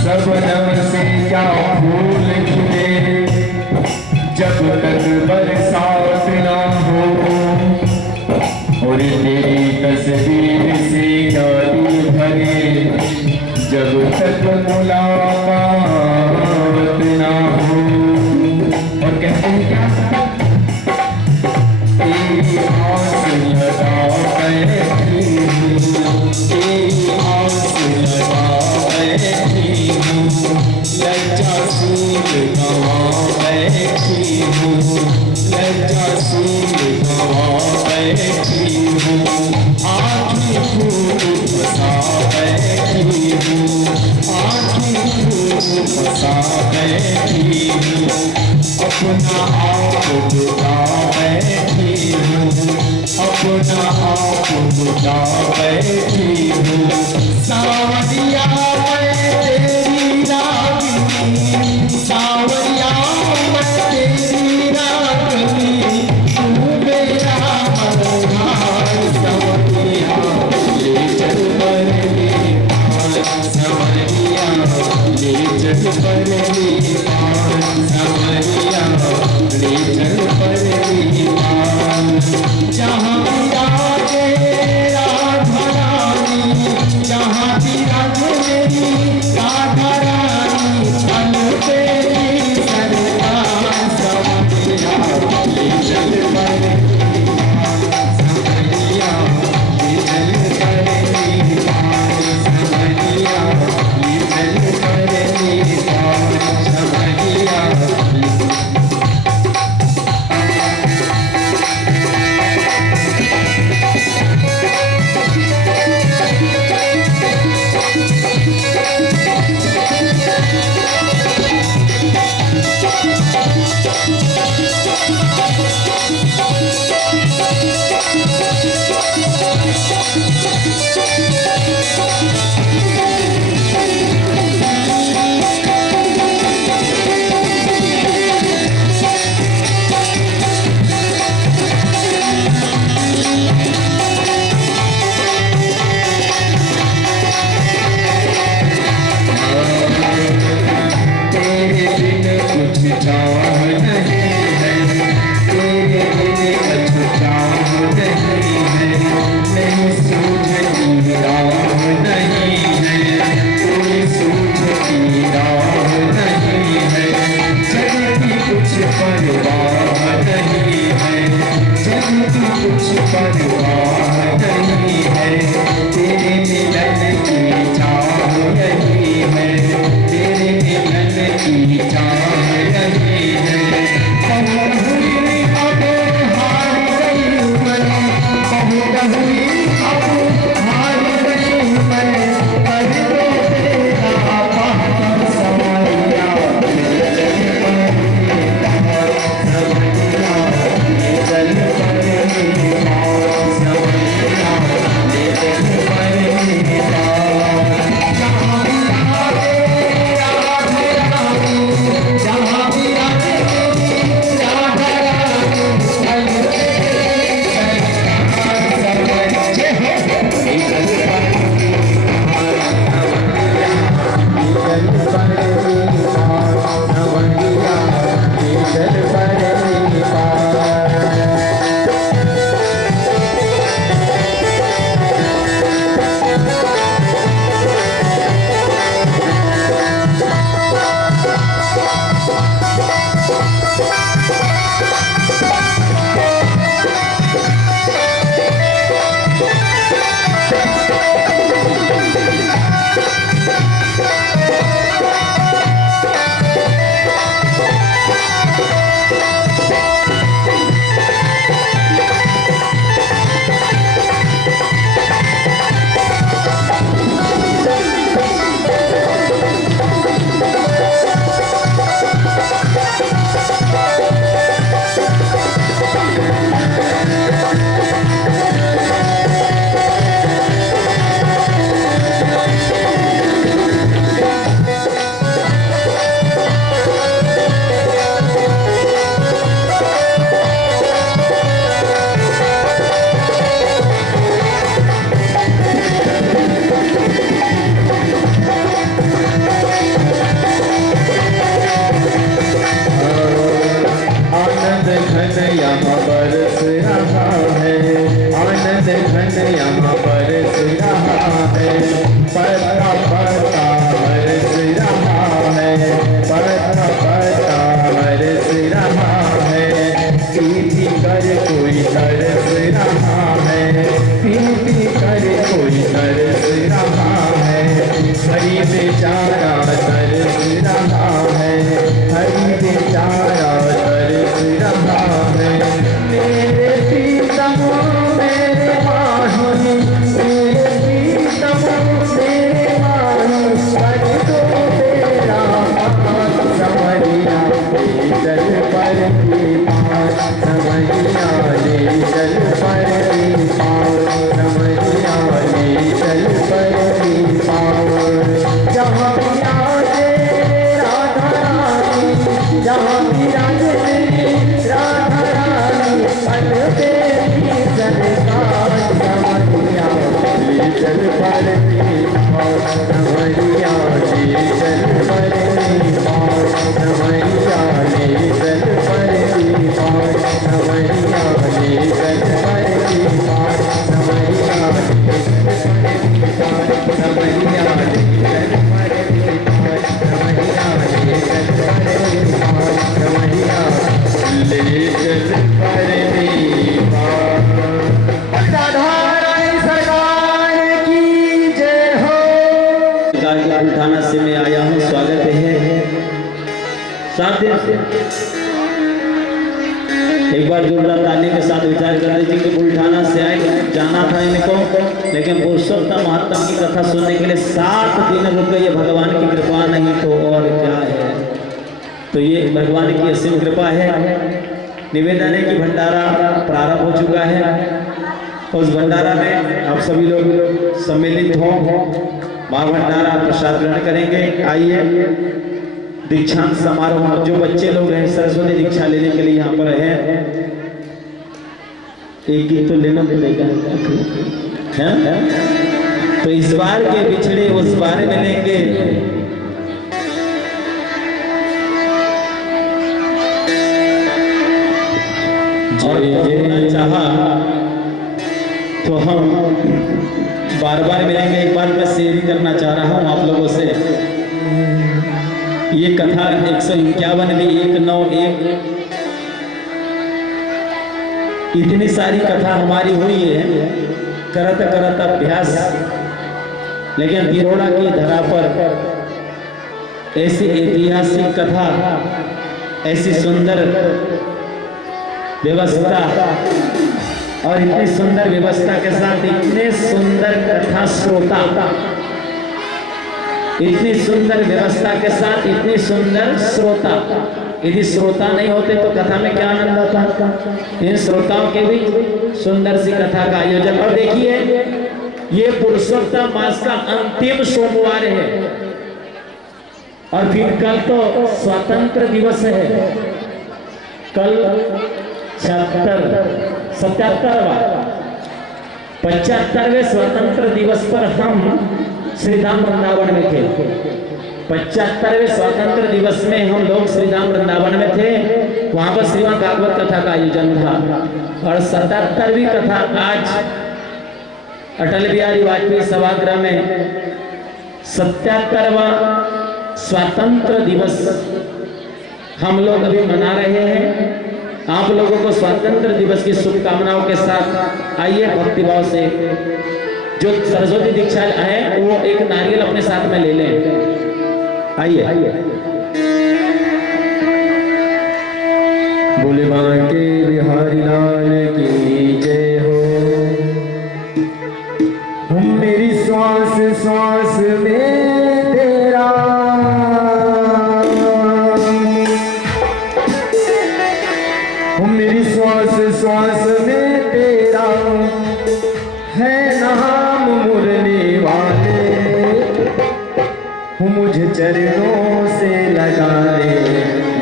सबनम से क्या फूल खिले, जब तक बरसात ना हो, और तेरी तस्वीर से क्या दिल भरे, जब तक मुलाकात ना हो। और कहते हैं क्या, तेरी आस लगा बैठी हूँ, तेरी आस लगा बैठी हूँ, लज्जा सूल गवा बैठी हूँ, लज्जा सूल गवा बैठी हूँ, आँखें फूल बसा बैठी हूँ, आँखें फूल बसा बैठी हूँ, अपना आप बुझा बैठी हूँ, अपना आप बुझा बैठी हूँ। सावरिया मैं तेरी रागिनी, सावरिया मैं तेरी रागिनी, तू मेरा मनोहार सावरिया, ले चल बरनी पार, सावरिया ले चल बरनी पार, सावरिया ले चल बरनी पार। जहाँ विराजे राधा रानी, जहाँ विराजे मेरी राधा रानी, मन तेरी सरकार, सावरिया ले चल बरनी पार, सावरिया ले चल बरनी पार, सावरिया ले चल बरनी पार, सावरिया तेरे बिन कुछ चाह नहीं है, तेरे बिन कुछ चाह नहीं है, नहीं सूझती राह नहीं है, कोई सूझती राह नहीं है, जग की कुछ परवाह नहीं है, जग की कुछ परवाह नहीं है, तेरे मिलन की चाह यही है, तेरे मिलन की चाह यही है। बहुत हुई अब हार गई मैं, बहुत हुई अब हार गई मैं, कर दो तेरा पार, सावरिया ले चल बरनी पार, सावरिया ले चल बरनी पार, यहाँ बरस रहा है, आनंद घन यहाँ बरस रहा है, पता पता बरस रहा है, पता पता बरस रहा है, पीती कर कोई तरस रहा है, पीती कर कोई तरस रहा है, हरी बेचारा तरस रहा है, हरी बेचारा तरस रहा है, मेरे प्रीतम मेरे माही, मेरे प्रीतम मेरे माही, कर दो तेरा समरिया चल पर की पार, समरिया ले चल पर की पार, समरिया ले चल पर की पार, जहाँ विराजे राधा रानी, जहाँ विराजे राधा रानी, पल पे भी सरकार, समरिया ले चल पर की पार, समरिया ले चल पर की पार, समरिया ले चल पर की पार, समरिया ले चल पर की पार, समरिया ले थाना से मैं आया हूँ, स्वागत है। साथ एक बार जोरदार ताली के साथ विचार कर लीजिए कि बुल्ढाना से आए, जाना था इनको, लेकिन पुरुषोत्तम महात्मा की कथा सुनने के लिए 7 दिन रुक गए। भगवान की कृपा नहीं तो और क्या है। तो ये भगवान की असीम कृपा है। निवेदन है कि भंडारा प्रारंभ हो चुका है। उस भंडारा में आप सभी लोग सम्मिलित हों, महाभंडारा प्रसाद ग्रहण करेंगे। आइए दीक्षांत समारोह, जो बच्चे लोग हैं सरस्वती दीक्षा लेने के लिए यहाँ पर हैं, एक गीत तो लेना पड़ेगा है? तो इस बार के बिछड़े उस बार में लेंगे। और जो चाहा तो हम बार बार मिलेंगे। एक बार मैं शेयर करना चाह रहा हूँ आप लोगों से। ये कथा 151 191 इतनी सारी कथा हमारी हुई है, करत करत अभ्यास। लेकिन गिरोड़ा की धरा पर ऐसी ऐतिहासिक कथा, ऐसी सुंदर व्यवस्था और इतनी सुंदर व्यवस्था के साथ इतने सुंदर कथा श्रोता, इतनी सुंदर व्यवस्था के साथ इतनी सुंदर श्रोता। यदि श्रोता नहीं होते तो कथा में क्या आनंद आता। इन श्रोताओं के भी सुंदर सी कथा का आयोजन। और देखिए ये पुरुषोत्तम मास का अंतिम सोमवार है और फिर कल तो स्वतंत्र दिवस है। कल 75वें स्वतंत्र दिवस पर हम श्रीधाम वृंदावन में थे। 75वें स्वतंत्र दिवस में हम लोग श्रीधाम वृंदावन में थे। वहां पर श्रीमद् भागवत कथा का आयोजन था। और 77वीं कथा आज अटल बिहारी वाजपेयी सभागृह में 77वां स्वतंत्र दिवस हम लोग अभी मना रहे हैं। आप लोगों को स्वतंत्र दिवस की शुभकामनाओं के साथ आइए भक्तिभाव से। जो सरस्वती दीक्षा है वो एक नारियल अपने साथ में ले लें। आइए। बोले बांके बिहारी लाल की जय हो। मेरी श्वास श्वास में तेरा, मेरी श्वास श्वास में तेरा है नाम मुरली वाले। मुझे चरणों से लगा ले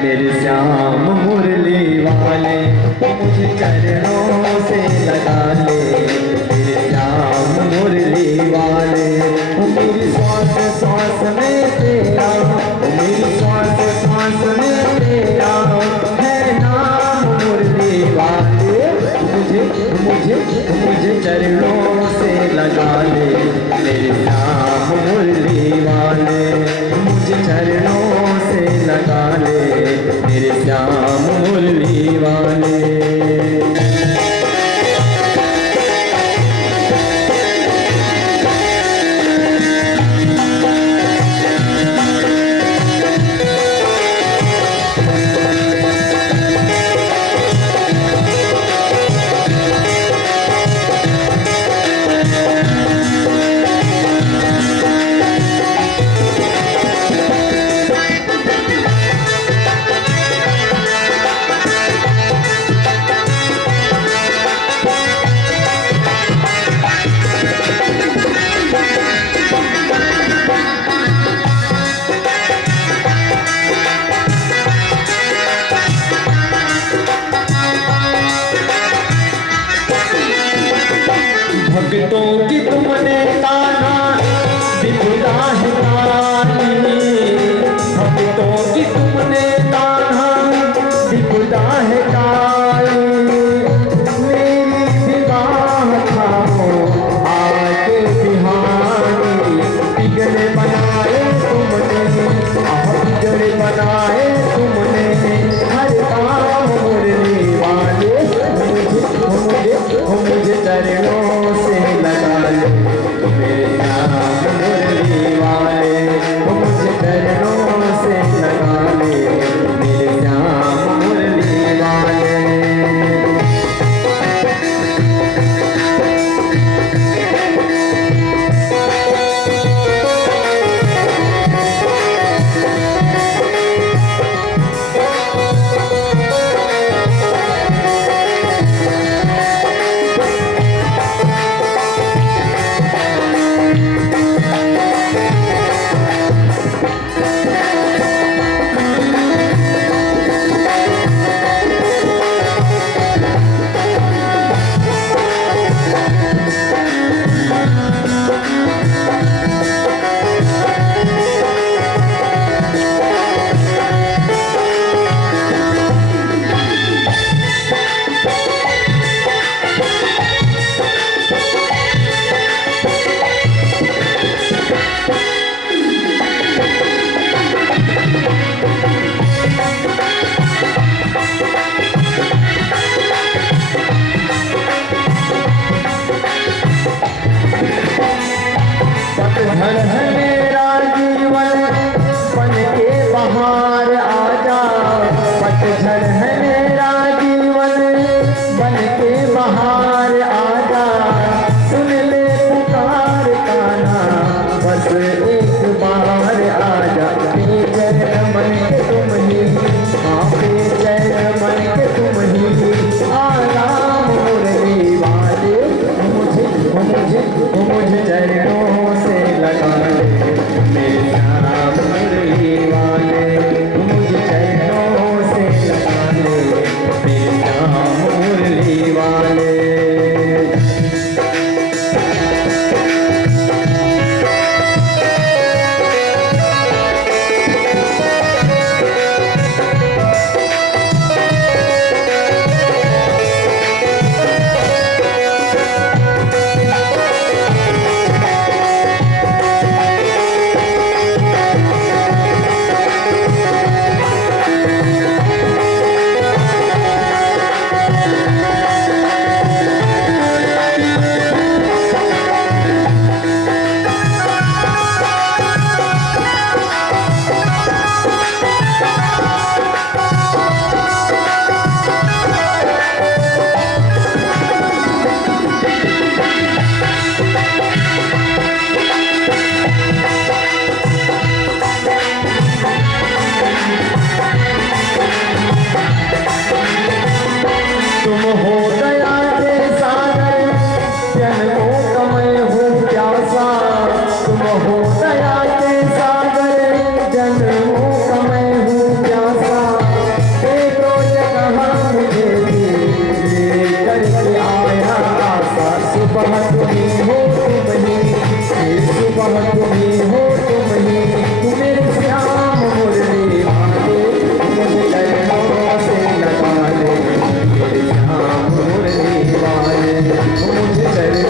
मेरे श्याम मुरली वाले। मुझे चरणों से लगा ले मेरे श्याम मुरली वाले। मेरी श्वास श्वास में तेरा, मेरी श्वास श्वास में तेरा है नाम मुरली चरणों से लगा ले मेरे श्याम मुरली वाले, मुझे चरणों से लगा ले मेरे श्याम मुरली वाले। भक्तों की तुमने ताना दिखला है काली, भक्तों की तुमने ताना दिखला है काली, मेरी विवाह खाओ आके बिहारी, बिगड़े बनाए तुमने, बिगड़े बनाए तुमने, हर काम मुरली वाले, मुझे चरणों से लगा ले मेरे श्याम मुरली वाले, मुझे चरणों से लगा ले मेरे श्याम मुरली वाले। पतझड़ है मेरा जीवन बन के बहार आजा, पतझड़ है मेरा जीवन बन के बहार आजा, सुन ले पुकार कान्हा बस एक बार आजा, बेचैन मन के तुम ही, हाँ बेचैन मन के तुम ही, आराम मुरली वाले, मुझे चरणों से लगा ले मेरे श्याम मुरली वाले, मुझे चरणों से लगा ले मेरे श्याम मुरली वाले। मुझे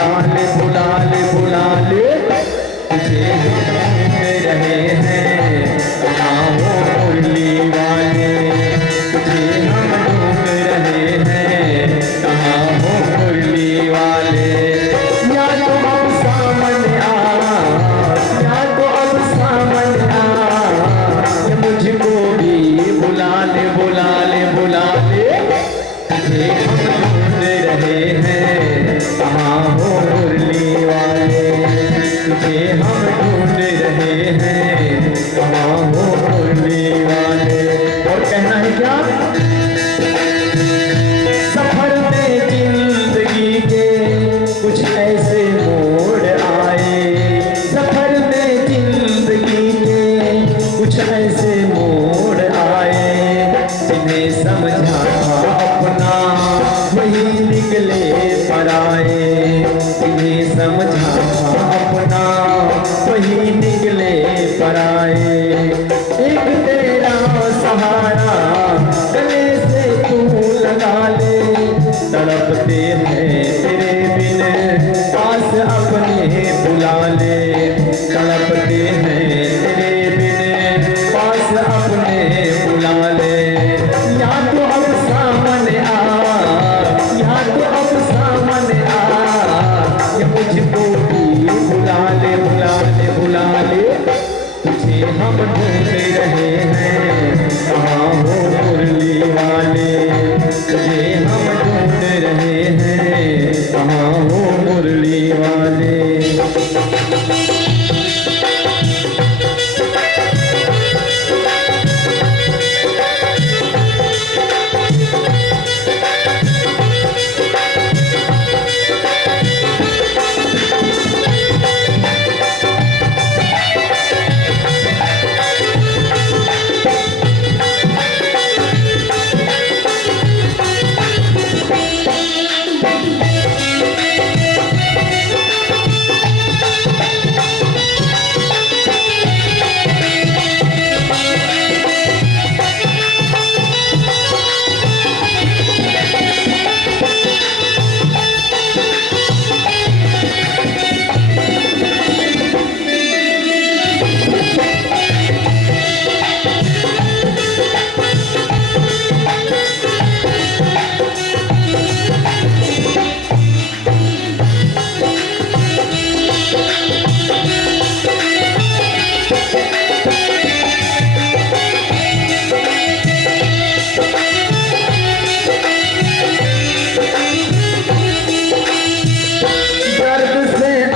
बुला ले बुला ले बुला ले, तुझे ढूंढ रहे हैं कहाँ हो मुरली वाले, तुझे हम ढूंढ रहे हैं कहाँ हो मुरली वाले। या तो अब सामने आ, या तो अब सामने आ, या मुझको भी बुला ले बुला ले बुला ले, तुझे हम ढूंढ रहे हैं कहाँ हो मुरली वाले, तुझे हम ढूंढ रहे हैं कहाँ हो मुरली वाले। और कहना है क्या, सफर में जिंदगी के कुछ ऐसे मोड़ आए, सफर में जिंदगी के कुछ ऐसे मोड़ आए, जिन्हें समझा था अपना वही निकले पराए, जिन्हें समझा था अपना वही निकले पराए। एक तेरा सहारा गले से तू लगा ले, तड़पते हैं तेरे बिन पास अपने बुला ले, तड़पते हैं तेरे बिन पास अपने बुला ले। या तो अब सामने आ, या तो अब सामने आ, या मुझको भी बुला ले बुला ले बुला ले, तुझे हम ढूंढ रहे हैं कहाँ हो मुरली वाले, तुझे हम ढूंढ रहे हैं कहाँ हो मुरली वाले।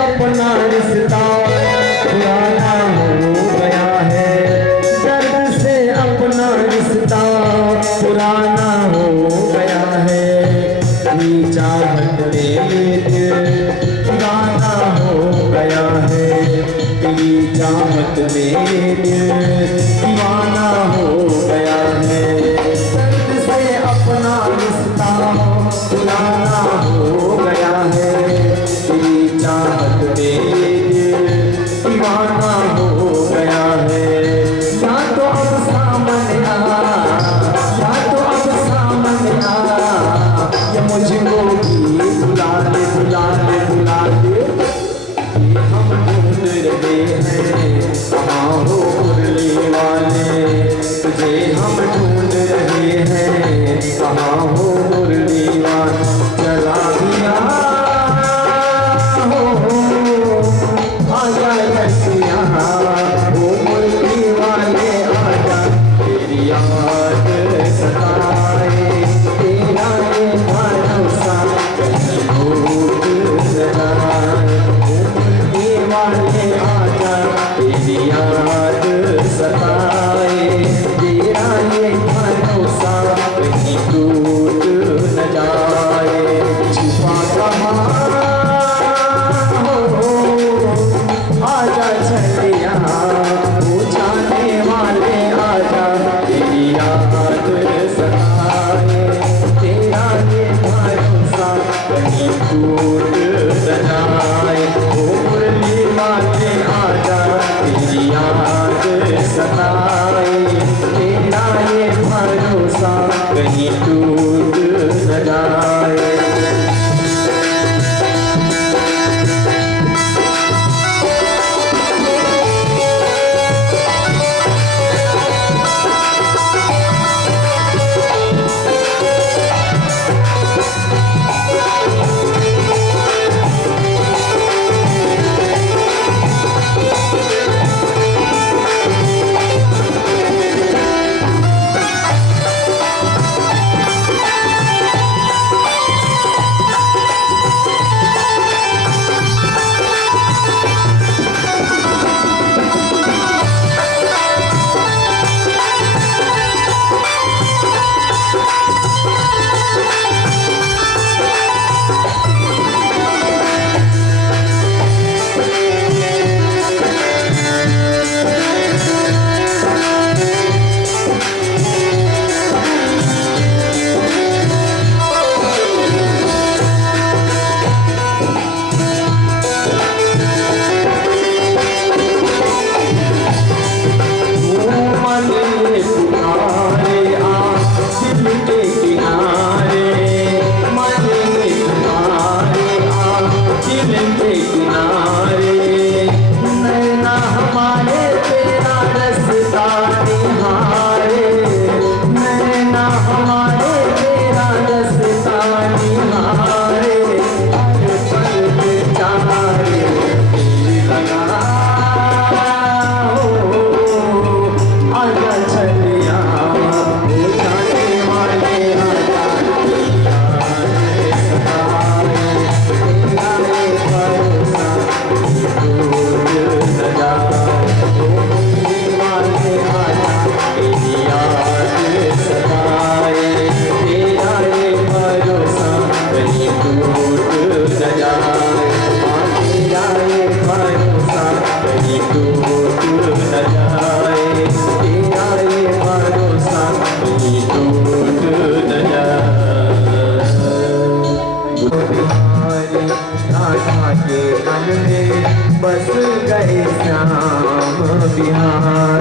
अपना रिश्ता पुराना हो गया है, दर्द से अपना रिश्ता पुराना हो गया है, चाहत में पुराना हो गया है, तेरी चाहत में दीवाना हो गया है, दर्द से अपना रिश्ता पुराना हो गया है, तेरी चाहत में दीवाना हो गया है। या तो अब सामने आ, या तो अब सामने आ, या मुझको भी बुला ले बुला ले बुला ले, हम ढूंढ रहे हैं कहाँ हो के मन में बस गए श्याम बिहार।